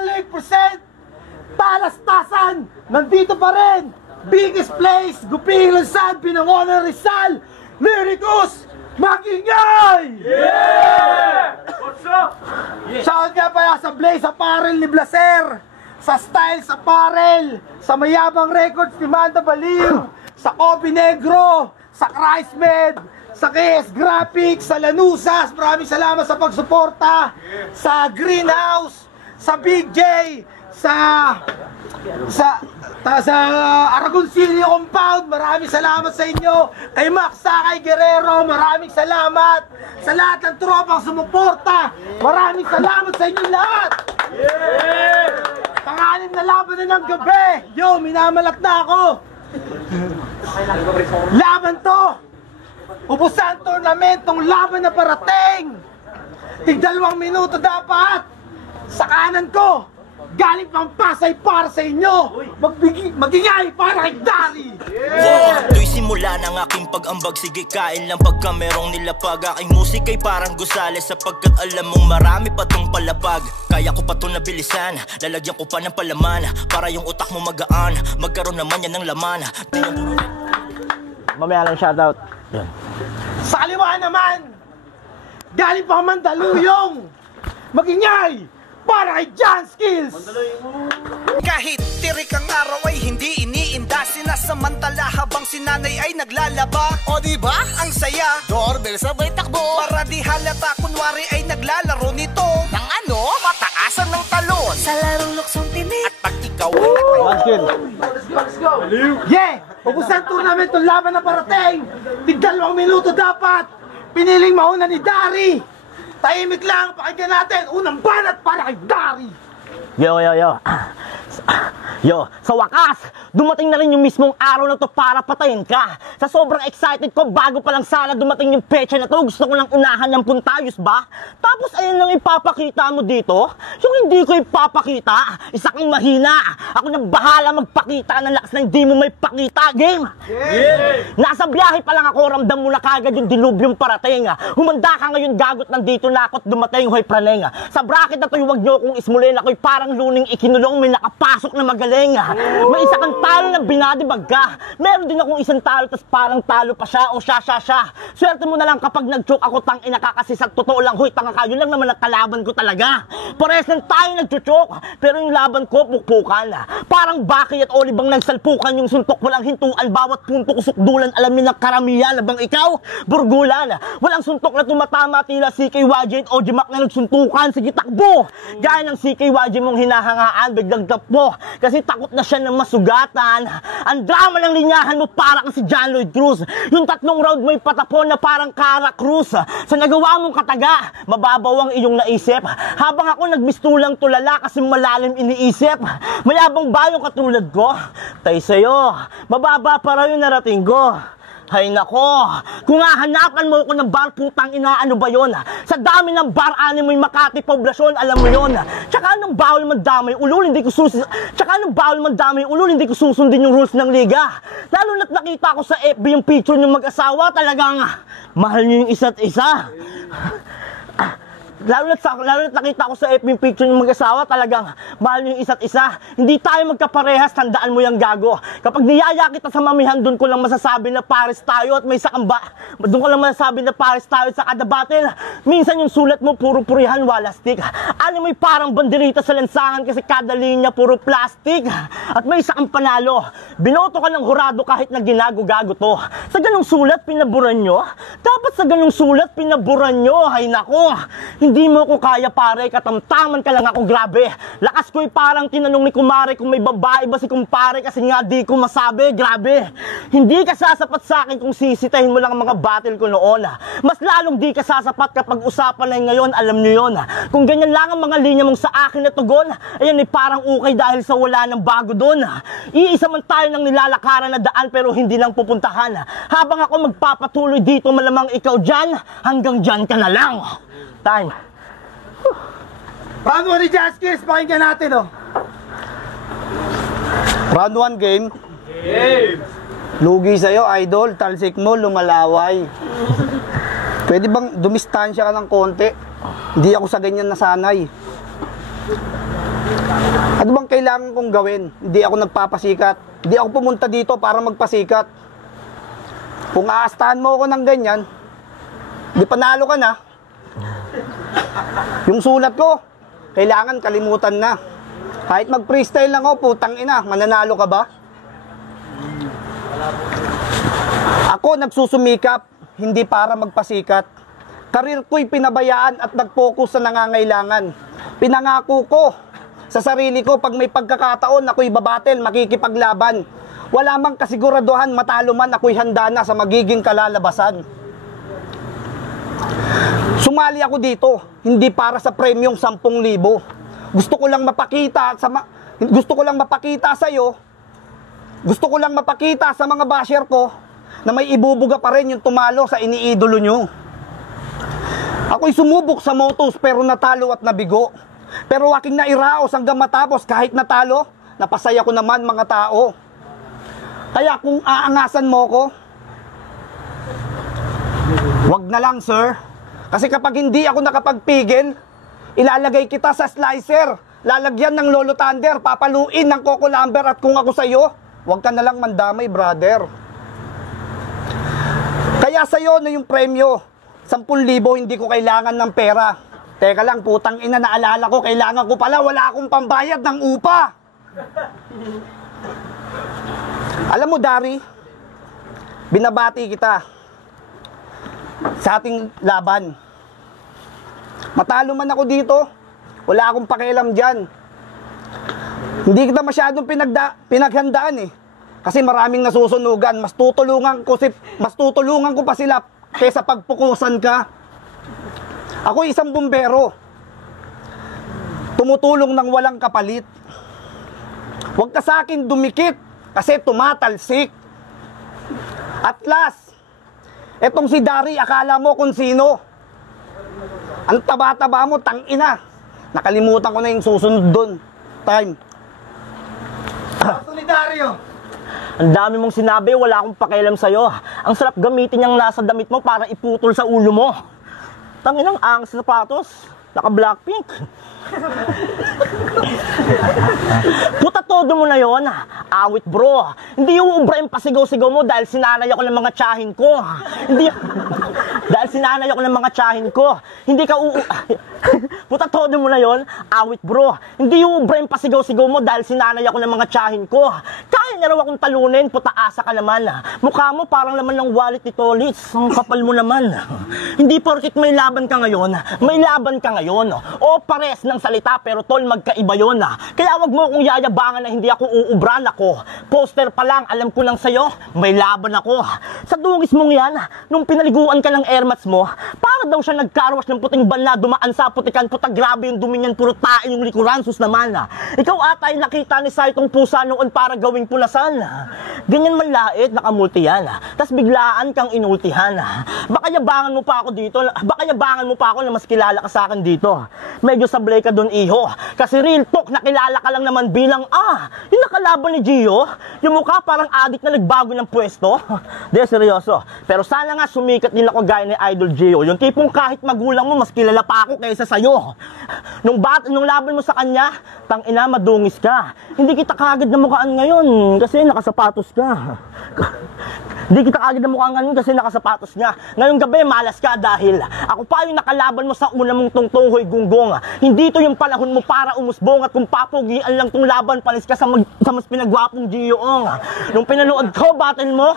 Football League present Talastasan. Nandito pa rin. Biggest place, Gupilan San, Binangonan, Rizal, Lyricus, Magingay! Yeah! What's up? Shout nga pala sa Blaze Apparel ni Blaser, sa Styles Apparel, sa Mayabang Records ni Manda Baliw, sa Kobe Negro, sa Christmed, sa KS Graphics, sa Lanusas. Maraming salamat sa pagsuporta. Sa Greenhouse, sa Big J, sa Aragon City Compound. Maraming salamat sa inyo. Kay Max Sakay Guerrero, maraming salamat. Sa lahat ng tropang sumuporta, maraming salamat sa inyo lahat. Pangalim na laban na ng gabi. Yo, minamalak na ako. Laban to, ubusan tournamentong laban na parating. Tig-2 minuto dapat. Sa kanan ko, galing pang Pasay para sa inyo. Magingay para kay Dari. Do'y simula ng aking pag-ambag. Sige kain lang pagka merong nilapag. Aking musik ay parang gusales, sapagkat alam mong marami pa tong palapag. Kaya ko pa to nabilisan, lalagyan ko pa ng palaman, para yung utak mo magaan, magkaroon naman yan ng laman. Mamaya lang shoutout. Sa kaliwa naman, galing pa Mandaluyong. Magingay para kay John Skills. Kahit tirik ang araw ay hindi iniinda, sinasamantala habang si nanay ay naglalaba. O diba? Ang saya, doorbell sabay takbo, para di halata kunwari ay naglalaro nito ng ano? Mataasan ng talon sa larong luksong tinik. At pag ikaw ay Let's go. Yeah! Ubusan tournament ng laban na parating. Tig-2 minuto dapat. Piniling mauna ni Dari. Tahimik lang, pakinggan natin. Unang banat para kay Dari. Yo, sa wakas, dumating na rin yung mismong araw na to para patayin ka. Sa sobrang excited ko, bago pa lang sana dumating yung pecha na to, gusto ko lang unahan ng puntayos ba? Tapos ayun lang ipapakita mo dito, yung hindi ko ipapakita, isa kang mahina. Ako na bahala magpakita ng lakas na hindi mo may pakita, game. Nasa biyahe pa lang ako, ramdam mo na kagad yung dilubyong parating. Humanda ka ngayon, gagot, nandito na ako't dumating, hoy praneng. Sa bracket na to, huwag nyo kong ismulin, ako'y parang luning ikinulong, may nakapasok na magaling. May isa kang talo na binadibag ka. Meron din akong isang talo, tas parang talo pa siya o siya. Swerte mo na lang kapag nag-choke ako, tang ina ka, kasi sa totoo lang, hoy, tanga ka, yun lang naman ang kalaban ko talaga. Pares lang tayo nag-choke, pero yung laban ko, pukpukan. Parang Baki at Olibang nagsalpukan, yung suntok walang hintuan, bawat punto kusukdulan, alamin ng karamihan, labang ikaw, burgulan. Walang suntok na tumatama, tila CKYJ at Ojimak na nagsuntukan, sige takbo. Gaya ng CKYJ mong hinahangaan, biglang tapmo, kasi takot na siya ng masugatan. Ang drama ng linyahan mo para kang si John Lloyd Cruz. Yung 3 round mo'y patapon na parang Cara Cruz. Sa nagawa mong kataga, mababaw ang iyong naisip. Habang ako nagbistulang tulala kasi malalim iniisip. Mayabang ba yung katulad ko? Tay sa'yo, mababa para yung narating ko. Hay nako, kung hahanapan mo ko ng bar, putang ina, ano ba yun? Sa dami ng bar, animoy Makati poblasyon, alam mo yun. Tsaka anong bawal mandamay ulul, hindi ko susundin yung rules ng liga. Lalo na't nakita ko sa FB yung picture ng mag-asawa, talagang mahal nyo yung isa't isa. Lalo na't nakita ko sa FB picture ng mag-asawa, talagang mahal yung isa't isa. Hindi tayo magkaparehas, tandaan mo yung gago. Kapag niyaya kita sa mamihan, doon ko lang masasabi na pares tayo at may sakamba. Doon ko lang masasabi na pares tayo sa kada battle. Minsan yung sulat mo, puro purihan, wala stick. Ano mo'y parang banderita sa lansangan kasi kada linya, puro plastic. At may isa kang panalo. Binoto ka ng hurado kahit na ginago-gago to. Sa ganong sulat, pinaburan nyo? Dapat sa ganong sulat, pinaburan nyo. Hay nako, hindi mo ko kaya pare, katamtaman ka lang ako, grabe. Lakas ko'y parang tinanong ni kumare kung may babae ba si kumpare, kasi nga di ko masabi, grabe. Hindi ka sasapat sa akin kung sisitahin mo lang ang mga battle ko noon. Mas lalong di ka sasapat kapag usapan na ngayon, alam nyo yun. Kung ganyan lang ang mga linya mong sa akin na tugon, ayan ay parang ukay dahil sa wala ng bago doon. Iisa man tayo ng nilalakaran na daan pero hindi lang pupuntahan. Habang ako magpapatuloy dito, malamang ikaw dyan, hanggang dyan ka na lang. Time. Round 1 ni Jaskis, pakinggan natin oh. Round 1 game. Lugi sa'yo, idol. Talsik mo, lumalaway. Pwede bang dumistansya ka ng konti? Hindi ako sa ganyan nasanay. Ano bang kailangan kong gawin? Hindi ako nagpapasikat. Hindi ako pumunta dito para magpasikat. Kung aastahan mo ako ng ganyan, di panalo ka na. Yung sulat ko, kailangan kalimutan na. Kahit mag-freestyle lang ako, putang ina, mananalo ka ba? Ako nagsusumikap, hindi para magpasikat. Karir ko'y pinabayaan at nag-focus sa nangangailangan. Pinangako ko sa sarili ko, pag may pagkakataon, ako'y babattle, makikipaglaban. Wala mang kasiguraduhan, matalo man, ako'y handa na sa magiging kalalabasan. Sumali ako dito, hindi para sa premyong 10,000. Gusto ko lang mapakita sa iyo. Gusto ko lang mapakita sa mga basher ko na may ibubuga pa rin yung tumalo sa iniidolo nyo. Ako'y sumubok sa motos pero natalo at nabigo. Pero aking nairaos hanggang matapos kahit natalo, napasaya ko naman mga tao. Kaya kung aangasan mo ko, wag na lang sir. Kasi kapag hindi ako nakapagpigil, ilalagay kita sa slicer, lalagyan ng Lolo Thunder, papaluin ng Coco Lumber at kung ako sa'yo, wag ka na lang mandamay brother. Kaya sa'yo na yung premyo, 10,000 hindi ko kailangan ng pera. Teka lang, putang ina, naalala ko, kailangan ko pala, wala akong pambayad ng upa. Alam mo, Dari, binabati kita sa ating laban. Matalo man ako dito, wala akong pakialam dyan. Hindi kita masyadong pinaghandaan eh. Kasi maraming nasusunugan, mas tutulungan ko pa sila kaysa pagpukusan ka. Ako isang bumbero, tumutulong ng walang kapalit. Huwag ka sa akin dumikit kasi tumatalsik. At last, etong si Dari, akala mo kung sino. Ang taba-taba mo, tangina. Nakalimutan ko na yung susunod dun. Time. Solidaryo. Ang dami mong sinabi, wala akong pakialam sa'yo. Ang sarap gamitin yung nasa damit mo para iputol sa ulo mo. Tanginang angas sa sapatos, naka-Blackpink. Puta todo mo na yon. Awit bro. Hindi uubra yung pasigaw-sigaw mo dahil sinanay ako ng mga tsahin ko. Hindi dahil sinanay ako ng mga tsahin ko. Hindi ka Puta todo mo na yon. Awit bro. Hindi uubra yung pasigaw-sigaw mo dahil sinanay ako ng mga tsahin ko. Kaya niya raw akong talunin. Puta asa ka naman. Mukha mo parang laman ng wallet ni Tolitz. Ang kapal mo naman. Hindi porkit may laban ka ngayon. May laban ka ngayon. O pares ng salita pero tol magkaiba yun. Kaya wag mo akong yayabangan na hindi ako uubran ako. Poster pa lang, alam ko lang sa'yo, may laban ako. Sa dungis mong yan, nung pinaliguan ka ng airmats mo, para daw siya nagkarwash ng puting banla, dumaan sa putikan, puta grabe yung dumi niyan, puro tae yung likuran, sus naman. Ikaw ata ay nakita ni Saitong pusa noon para gawing punasan. Ganyan man lait, nakamulti yan. Tas biglaan kang inultihan. Baka yabangan mo pa ako dito, baka yabangan mo pa ako na mas kilala ka sa akin dito. Medyo sablay ka dun, iho. Kasi real talk, nakilala ka lang naman bilang, yung nakalaban ni Gio, yung mukha parang adik na nagbago ng pwesto. Di, seryoso. Pero sana nga sumikat din ako gaya ni Idol Gio. Yung tipong kahit magulang mo, mas kilala pa ako kaysa sa'yo. Nung laban mo sa kanya, tangina, madungis ka. Hindi kita kagad na mukhaan ngayon kasi nakasapatos ka. Hindi kita kagad na mukhaan ngayon kasi nakasapatos niya. Ngayong gabi, malas ka dahil ako pa yung nakalaban mo sa una mong tungtunghoy gunggong. Hindi to yung panahon mo para umusbong at kung papugian lang tong laban, palis ka sa mas pinagwapong Gioong. Nung pinanood ko, battle mo,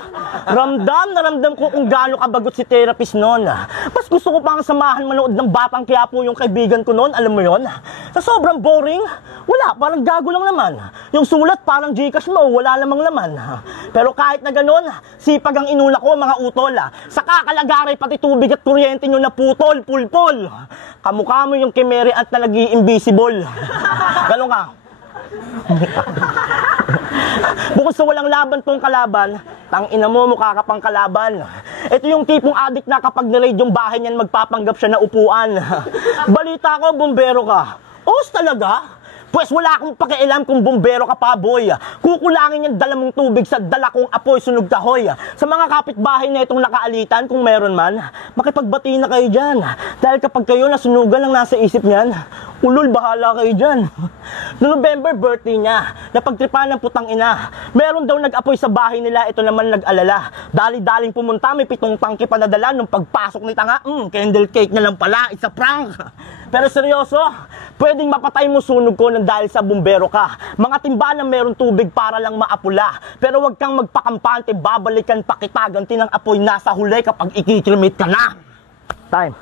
ramdam na ramdam ko kung gaano kabagot si therapist noon. Mas gusto ko pang samahan manood ng Batang Quiapo yung kaibigan ko noon, alam mo yon. Sa sobrang boring, wala, parang gago lang naman. Yung sulat parang Gcash mo, wala lamang laman. Pero kahit na ganon, sipag ang inula ko mga utol. Sa kakalagaray pati tubig at kuryente nyo na putol, pulpol. Kamukha mo yung Kimeri at na nag-i-invisible. Ganon ka. Bukod sa walang laban tong kalaban, tangina mo, mukha ka pang kalaban. Ito yung tipong adik na kapag niraid yung bahay niyan, magpapanggap siya na upuan. Balita ko, bumbero ka. Os talaga? Pues wala akong pakialam kung bumbero ka pa, boy. Kukulangin yung dala mong tubig sa dala kong apoy sunog kahoy. Sa mga kapitbahay na itong nakaalitan, kung meron man, makipagbati na kayo dyan. Dahil kapag kayo nasunugan lang nasa isip niyan, Ulol, bahala kayo dyan. Noong November, birthday niya. Napagtripan ng putang ina. Meron daw nag-apoy sa bahay nila, ito naman nag-alala. Dali-daling pumunta, may 7 tangke pa nadala. Nung pagpasok ni tanga, candle cake na lang pala, it's a prank. Pero seryoso, pwedeng mapatay mo sunog ko nang dahil sa bumbero ka. Mga timba na meron tubig para lang maapula. Pero wag kang magpakampante, babalikan pa kita. Ganti ng apoy nasa huli kapag ikikrimit ka na. Time.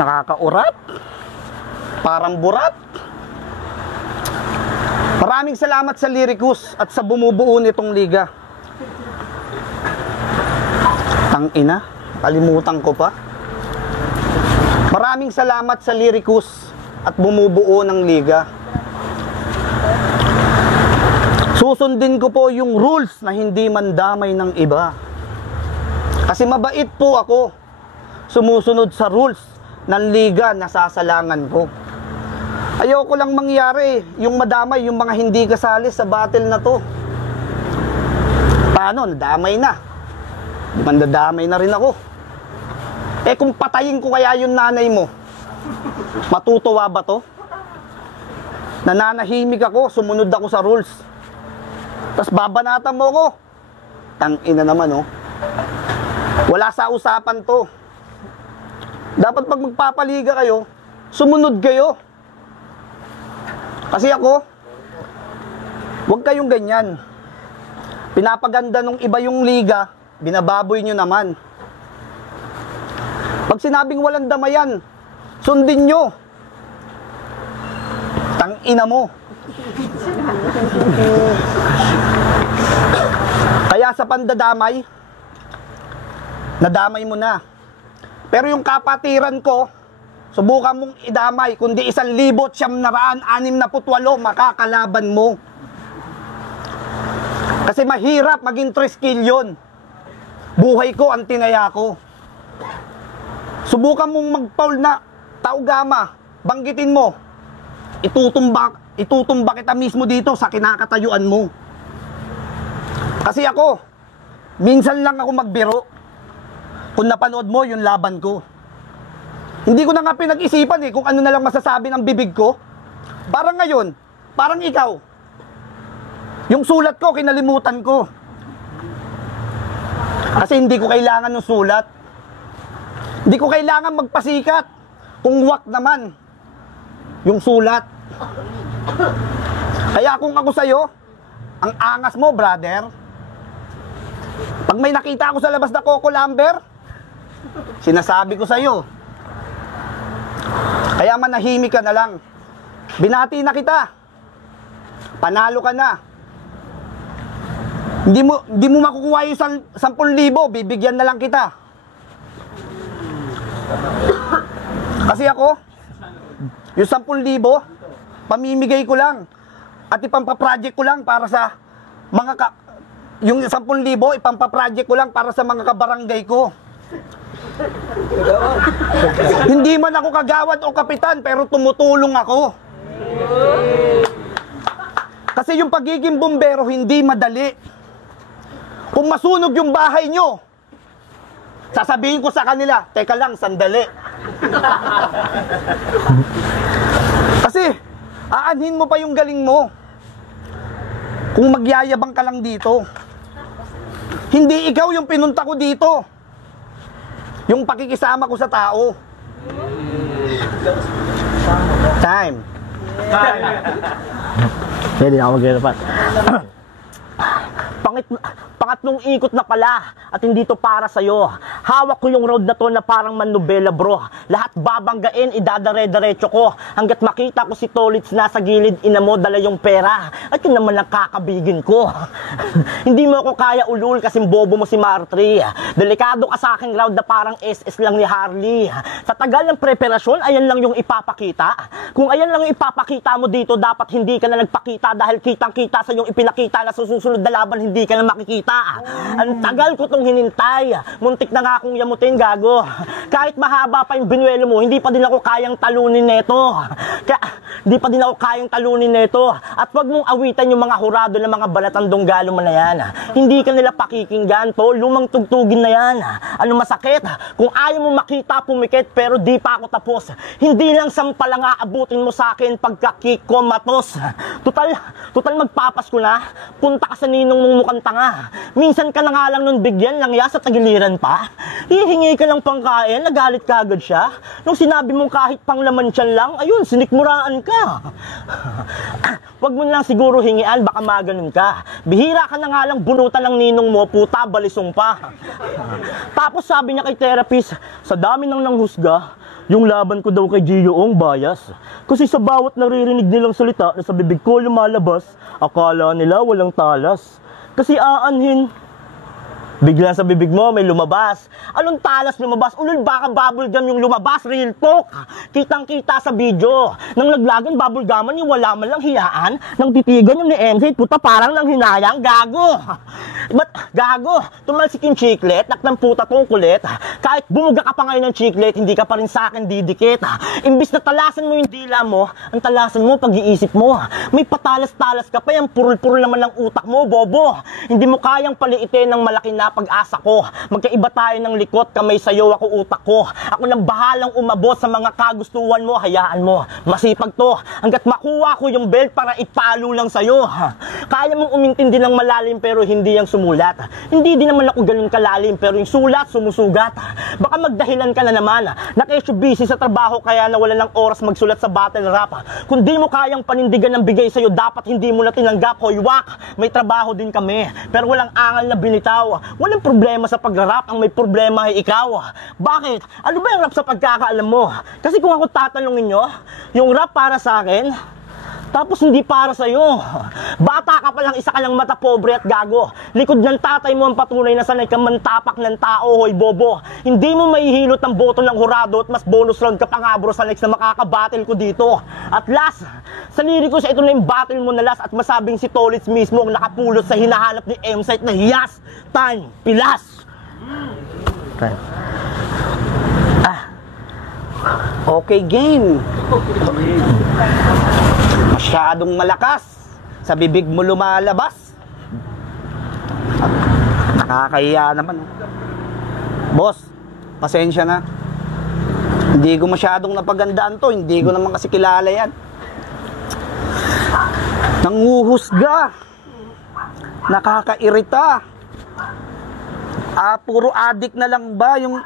Nakakaurat? Parang burat? Maraming salamat sa Lyricus at sa bumubuo nitong liga. Tangina, kalimutan ko pa. Maraming salamat sa Lyricus at bumubuo ng liga. Susundin ko po yung rules na hindi mandamay ng iba. Kasi mabait po ako. Sumusunod sa rules ng liga na sasalangan ko. Ayoko lang mangyari yung madamay yung mga hindi kasali sa battle na to. Paano? Nadamay na. Di ba nadamay na rin ako? Eh kung patayin ko kaya yung nanay mo, matutuwa ba to? Nananahimik ako, sumunod ako sa rules. Tapos babanatan mo ko. Tangina naman, oh. Wala sa usapan to. Dapat pag magpapaliga kayo, sumunod kayo. Kasi ako, huwag kayong ganyan. Pinapaganda nung iba yung liga, binababoy nyo naman. Pag sinabing walang damayan, sundin nyo. Tangina mo. Kaya sa pandadamay, nadamay mo na. Pero yung kapatiran ko, subukan mong idamay, kundi 1,968 makakalaban mo. Kasi mahirap maging 3 skill yun. Buhay ko ang tinaya ko. Subukan mong mag-foul na taugama, banggitin mo. Itutumba kita mismo dito sa kinakatayuan mo. Kasi ako, minsan lang ako magbiro. Kung napanood mo yung laban ko. Hindi ko na nga pinag-isipan kung ano na lang masasabi ng bibig ko. Parang ngayon, parang ikaw. Yung sulat ko, kinalimutan ko. Kasi hindi ko kailangan ng sulat. Hindi ko kailangan magpasikat. Kung wak naman yung sulat. Kaya kung ako sa'yo, ang angas mo, brother. Pag may nakita ako sa labas na Coco Lambert, sinasabi ko sa'yo. Kaya manahimik ka na lang. Binati na kita. Panalo ka na. Hindi mo makukuha yung 10,000, bibigyan na lang kita. Kasi ako, yung 10,000, pamimigay ko lang. At ipampa-project ko lang para sa mga yung 10,000, ipampa-project ko lang para sa mga kabarangay ko. Hindi man ako kagawad o kapitan, pero tumutulong ako. Kasi yung pagiging bumbero hindi madali. Kung masunog yung bahay nyo, sasabihin ko sa kanila, teka lang, sandali. Kasi aanhin mo pa yung galing mo kung magyayabang ka lang dito. Hindi ikaw yung pinunta ko dito. Yung pakikisama ko sa tao. Time. Hindi na ako mag-repat. Pangatlong ikot na pala at hindi to para sa'yo. Hawak ko yung road na to na parang manobela, bro. Lahat babanggain, idadare-diretso ko. Hanggat makita ko si Tolits nasa gilid, ina mo, dala yung pera. At yun naman ang kakabigin ko. Hindi mo ako kaya ulul kasi bobo mo si Martri. Delikado ka sa aking round na parang SS lang ni Harley. Sa tagal ng preparasyon, ayan lang yung ipapakita. Kung ayan lang yung ipapakita mo dito, dapat hindi ka na nagpakita dahil kitang-kita sa yung ipinakita na susunod na laban, hindi ka na makikita. Ang tagal ko tong hinintay. Muntik na nga akong yamutin, gago. Kahit mahaba pa yung binuelo mo, hindi pa din ako kayang talunin neto. Di pa din ako kayang talunin nito. At wag mong awitan yung mga hurado ng mga balatandong galo mo na yan. Hindi ka nila pakikinggan, tol. Lumang tugtugin na yan. Ano masakit? Kung ayaw mo makita, pumikit, pero di pa ako tapos. Hindi lang sampal ang aabutin mo sa akin pagka-kick ko matos. Total magpapasko na. Punta ka sa ninong mong mukhang tanga. Minsan ka na nga lang nun bigyan lang ya sa tagiliran pa. Hihingi ka lang pangkain, nagalit ka agad siya. Nung sinabi mong kahit panglaman tiyan lang, ayun, sinikmuraan ka. Wag mo na lang siguro hingian, baka maganon ka. Bihira ka na nga lang bunutan ng ninong mo, puta, balisong pa. Tapos sabi niya kay therapist, sa dami nang nanghusga, yung laban ko daw kay Gioong bias. Kasi sa bawat naririnig nilang salita na sa bibig ko lumalabas, akala nila walang talas. Kasi aanhin, bigla sa bibig mo may lumabas. Anong talas lumabas? Ulul, baka bubblegum yung lumabas. Real talk. Kitang-kita sa video. Nang laglagan bubbleguman yung wala man lang hiyaan. Nang titigan yung ni MC, puta parang nang hinayang. Gago. Ba't gago? Tumalsik yung chiclet. Naknang puta tong kulit. Kahit bumuga ka pa ngayon ng chiclet, hindi ka pa rin sa akin didikit. Imbis na talasan mo yung dila mo, ang talasan mo pag-iisip mo. May patalas-talas ka pa, yung purul-purul naman ng utak mo, bobo. Hindi mo kayang paliitin ng malaki na pag-asa ko. Magkaiba tayo ng likot, kamay sa'yo, ako utak ko. Ako nang bahalang umabot sa mga kagustuhan mo, hayaan mo. Masipag to. Hanggat makuha ko yung belt para ipalo lang sa'yo. Kaya mong umintindi ng malalim pero hindi yung sumulat. Hindi din naman ako ganun kalalim pero yung sulat, sumusugat. Baka magdahilan ka na naman. Nakesyo busy sa trabaho kaya nawala ng oras magsulat sa battle rap. Kung di mo kayang panindigan ng bigay sa'yo, dapat hindi mo na tinanggap. Hoywak, may trabaho din kami. Pero walang angal na binitaw. Walang problema sa pag-rap, ang may problema ay ikaw. Bakit? Ano ba yung rap sa pagkakaalam mo? Kasi kung ako tatanungin nyo, yung rap para sa akin, tapos hindi para sa'yo. Bata ka pa lang, isa ka lang mata pobre at gago. Likod ng tatay mo ang patunay na sanay ka mantapak ng tao, hoy bobo. Hindi mo mahihilot ng boto ng hurado at mas bonus round ka pa nga bro sa next na makakabattle ko dito. At last, sa lirik ko sa ito na yung battle mo na last at masabing si Tolitz mismo ang nakapulot sa hinahanap ni M-Site na hiyas, time, pilas. Time. Okay, game. Masyadong malakas. Sa bibig mo lumalabas. Nakakahiya naman. Boss, pasensya na. Hindi ko masyadong napagandaan to. Hindi ko naman kasi kilala yan. Nanguhusga. Nakakairita. Puro adik na lang ba yung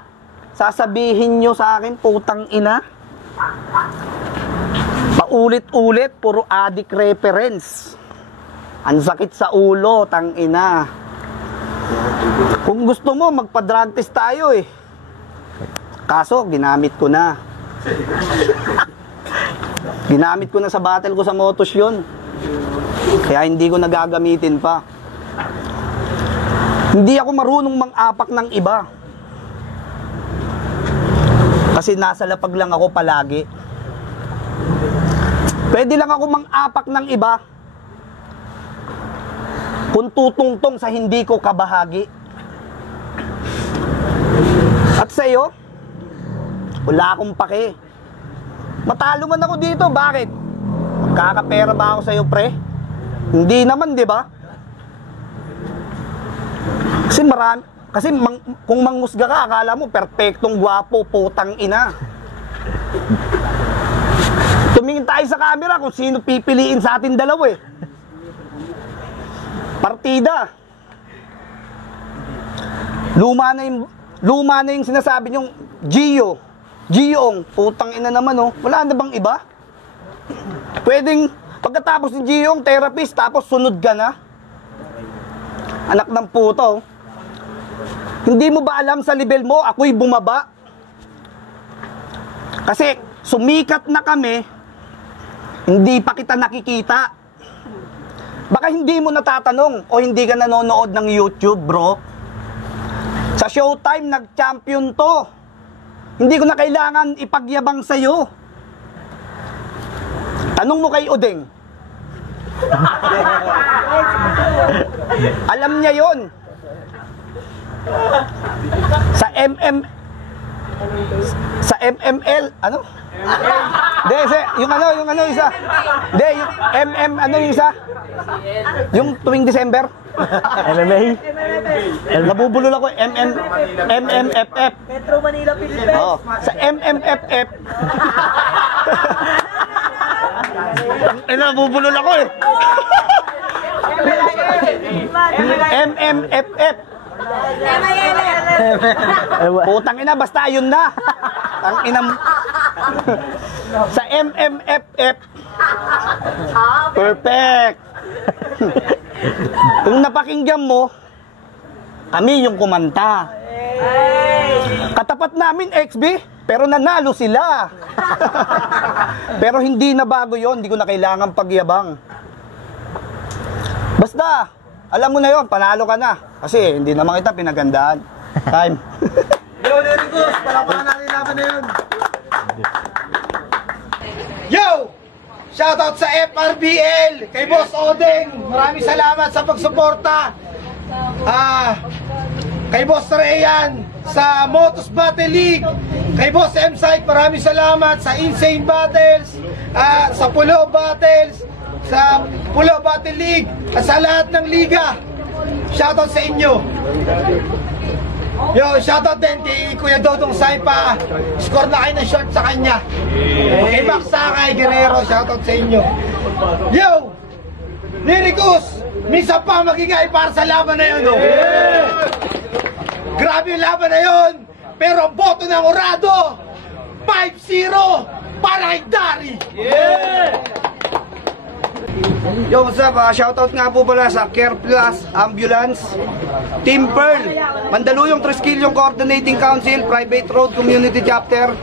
sasabihin nyo sa akin, putang ina? Paulit-ulit, puro adik reference. Ang sakit sa ulo, tang ina. Kung gusto mo, magpa-drug test tayo eh. Kaso, ginamit ko na. Ginamit ko na sa battle ko sa motos yun. Kaya hindi ko nagagamitin pa. Hindi ako marunong mang-apak ng iba. Kasi nasa lapag lang ako palagi. Pwede lang ako mang-apak ng iba kung tutungtong sa hindi ko kabahagi. At sa'yo, wala akong pake. Matalo man ako dito, bakit? Magkakapera ba ako sa'yo, pre? Hindi naman, di ba? Kasi marami, kung mangusga ka, akala mo perpektong gwapo, putang ina. Tumingin tayo sa camera kung sino pipiliin sa atin dalawa eh. Partida. Luma na yung sinasabi nyong Gioong, putang ina naman oh. Wala na bang iba? Pwedeng pagkatapos ni Gioong, therapist, tapos sunod ka na. Anak ng puto oh. Hindi mo ba alam sa level mo, ako'y bumaba? Kasi sumikat na kami, hindi pa kita nakikita. Baka hindi mo natatanong o hindi ka nanonood ng YouTube, bro. Sa Showtime, nag-champion to. Hindi ko na kailangan ipagyabang sa'yo. Tanong mo kay Udeng. Alam niya yon. Sa MML, ano? Hindi, yung isa. Hindi, yung ano yung isa? Yung tuwing December. MMA? Nabubulol ako, MMFF. Metro Manila, Philippines. Oo, sa MMFF. Nabubulol ako eh. MMFF. Putang ina, basta ayun na. Ang inam. Sa MMFF. Perfect. Kung napakinggan mo, kami yung kumanta. Katapat namin XB, pero nanalo sila. Pero hindi na bago yon, hindi ko na kailangan pagyabang. Basta, alam mo na yon, panalo ka na. Kasi hindi naman kita pinagandaan. Time. Yo, Nericos, palapakan natin laban na yun. Yo! Shoutout sa FRBL, kay Boss Odeng. Maraming salamat sa pagsuporta. Kay Boss Rayan sa Motos Battle League. Kay Boss M-Site, maraming salamat sa Insane Battles, sa Pulo Battles, sa Pulo Battle League, at sa lahat ng liga. Shoutout sa inyo. Yo, shoutout din kay Kuya Dodong Saipa. Score na kayo ng short sa kanya. Kay Max Sakay Guerrero, shoutout sa inyo. Yo! Nericos! Minsan pa magigay para sa laban na yun, no? Grabe yung laban na yun! Pero ang boto ng Orado, 5-0 para kay Dari! Yo, what's up? Shoutout nga po pala sa Care Plus Ambulance, Team Pearl, Mandaluyong Triskelion Coordinating Council, Private Road Community Chapter,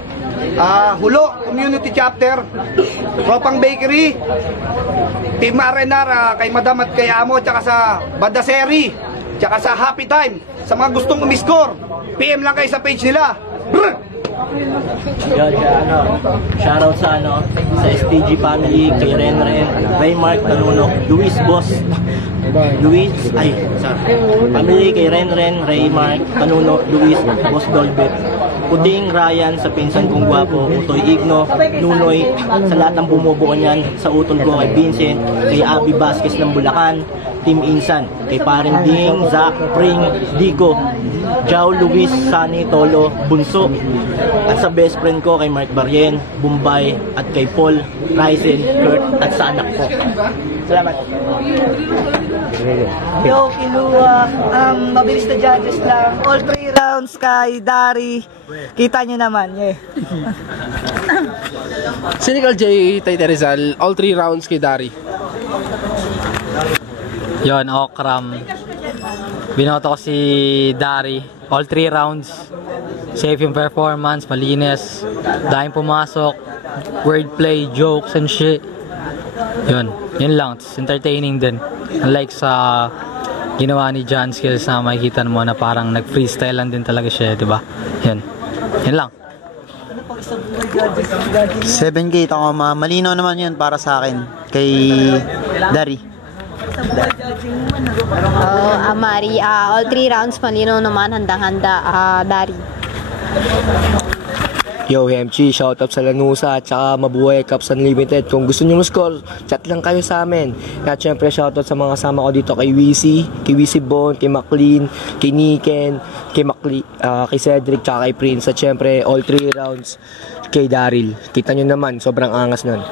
Hulo Community Chapter, Tropang Bakery, Team Arenar, kay Madam at kay Amo, tsaka sa Badaseri, tsaka sa Happy Time. Sa mga gustong umiscore, PM lang kayo sa page nila. Brr! Yun, shoutout sa sa STG family, kay Renren, Raymark, Tanunok, Luis Boss, family kay Renren, Raymark, Tanunok, Luis, Boss Dolbet, Puding, Ryan, sa pinsan kong gwapo, Utoy Igno, Nunoy, sa lahat ng bumubuo niyan, sa utol ko kay Vincent, kay Abby Vasquez ng Bulacan, Team Insan, kay Paring Ding, Zach, Pring, Digo, Jao, Luis, Sunny, Tolo, Bunso, at sa best friend ko kay Mark Barien, Bombay, at kay Paul, Ryzen, Kurt, at sa anak ko. Salamat. Yo, Kilua, mabilis na judges lang. All 3 rounds kay Dari. Kita nyo naman, yeah. Cynical J, Taytay Rizal, all 3 rounds kay Dari. Yon, Okram. Binoto ko si Dari. All 3 rounds. Safe yung performance, malinis. Dahil pumasok. Wordplay, jokes and shit. Yun lang. It's entertaining din. Unlike sa ginawa ni John Skills na makikita mo na parang nag-freestyle lang din talaga siya, diba? Yun lang. 7K, malinaw naman yun para sa akin. Kay Dari. Mari, all 3 rounds malinaw naman, handang-handa, Dari. Yo, MC, shoutout sa Lanusa at saka Mabuhay Cups Unlimited. Kung gusto nyo score, chat lang kayo sa amin. At syempre, shoutout sa mga kasama ko dito kay Wisi Bone, kay McLean, kay Niken, kay Cedric, tsaka kay Prince. At syempre, all 3 rounds kay Daryl. Kita nyo naman, sobrang angas nun.